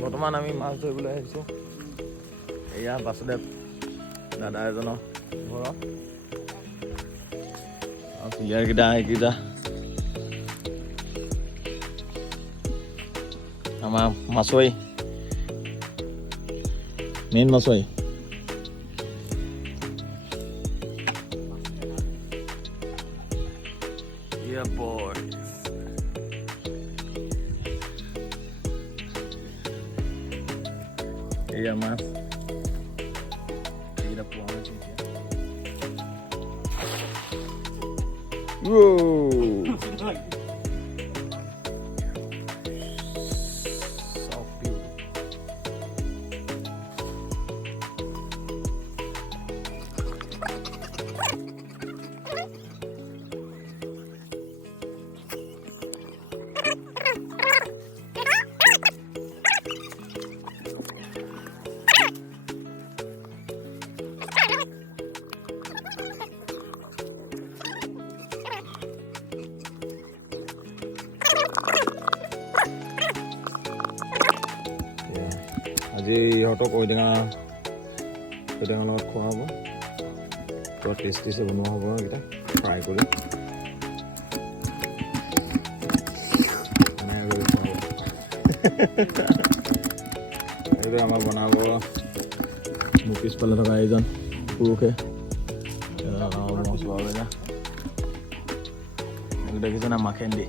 বৰ্তমান আমি মাছ ধৰিবলৈ আহিছোঁ এয়া বাসুদেৱ দাদা এজনৰ ঘৰত আৰু প্লেয়াৰকেইটা এইকেইটা আমাৰ মাছুৱৈ main মাছুৱৈ Yeah, boys. Yeah, man. Kita pulang aja ya. Wow. So beautiful. আজি ইহঁতক ঔটেঙা লগত খোৱা হ'ব পুৰা টেষ্টি বনোৱা হ'ব এইকেইটা ফ্ৰাই কৰি এইটো আমাৰ বনাব মোৰ পিছফালে থকা এইজন পুৰুষে দেখিছে না মাখেন্দি